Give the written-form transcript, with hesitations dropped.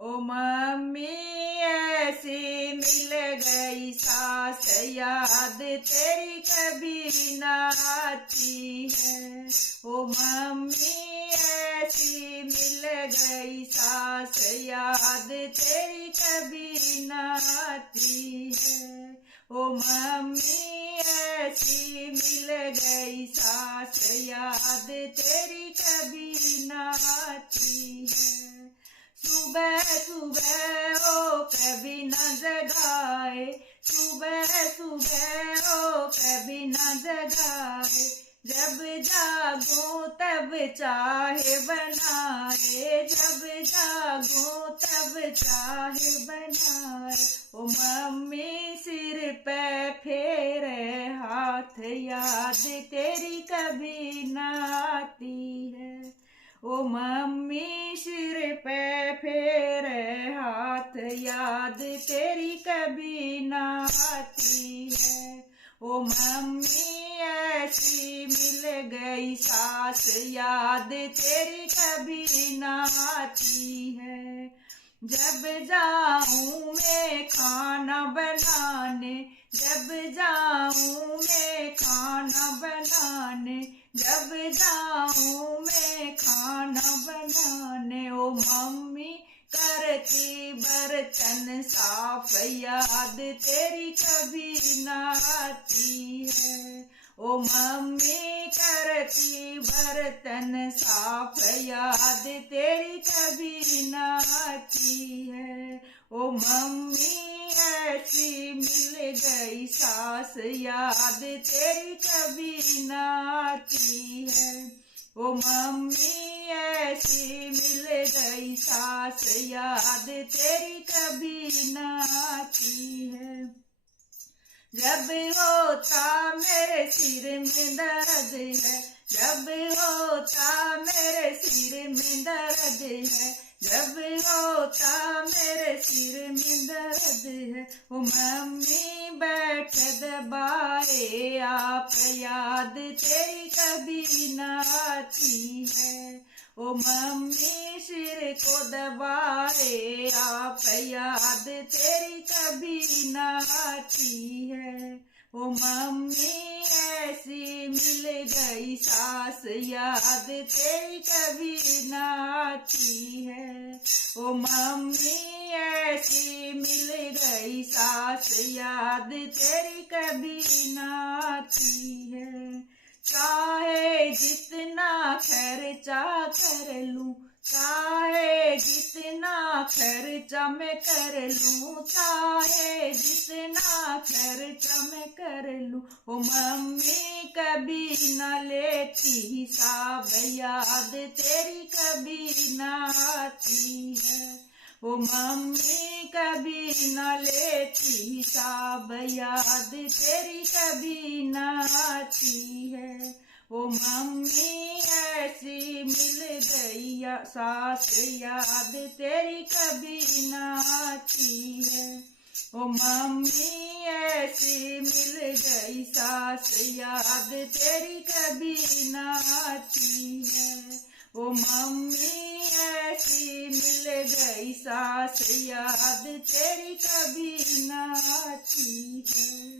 ओ mummy ऐसी मिल गई सास, याद तेरी कभी ना आती है। ओ मम्मी ऐसी मिल गई सास, याद तेरी कभी ना आती है। ओ मम्मी ऐसी मिल गई सास, याद तेरी कभी ना आती है। सुबह सुबह ओ कभी न जगाए, सुबह सुबह ओ कभी न जगाए, जब जागो तब चाहे बनाए, जब जागो तब चाहे बनाए। ओ मम्मी सिर पे फेरे हाथ, याद तेरी कभी ना आती है। ओ मम्मी सिर पे फेरे हाथ, याद तेरी कभी ना आती है। ओ मम्मी ऐसी मिल गई सास, याद तेरी कभी ना आती है। जब जाऊं मैं खाना बनाने, जब जाऊं मैं खाना बनाने, जब जाऊं मैं खाना बनाने। ओ मम्मी करती बर्तन साफ, याद तेरी कभी ना आती है। ओ मम्मी करती बर्तन साफ, याद तेरी कभी ना आती है। ओ मम्मी ऐसी मिल गई सास, याद तेरी कभी ना आती है। ओ मम्मी ऐसी मिल गई सास, याद तेरी कभी ना आती है। जब होता मेरे सिर में दर्द है, जब होता मेरे सिर में दर्द है, जब होता मेरे सिर में दर्द है। ओ मम्मी बैठ दबाए आप, याद तेरी कभी ना आती है। ओ मम्मी सिर को दबाए आप, याद तेरी कभी ना आती है। ओ मम्मी ऐसी मिल गई सास, याद तेरी कभी ना आती है। ओ मम्मी ऐसी मिल गई सास, याद तेरी कभी ना आती है। चाहे जितना खर्चा कर लूं, चाहे जितना खर्चा मैं कर लूं, चाहे जितना खर्चा मैं कर लूं। ओ मम्मी कभी ना लेती हिसाब, याद तेरी कभी ना आती है। ओ मम्मी कभी ना लेती हिसाब, याद तेरी कभी ना आती है। ओ मम्मी ऐसी मिल गई सास, याद तेरी कभी ना आती है। ओ मम्मी ऐसी मिल गई सास, याद तेरी कभी ना आती है। ओ मम्मी ऐसी मिल गई सास, याद तेरी कभी ना आती है।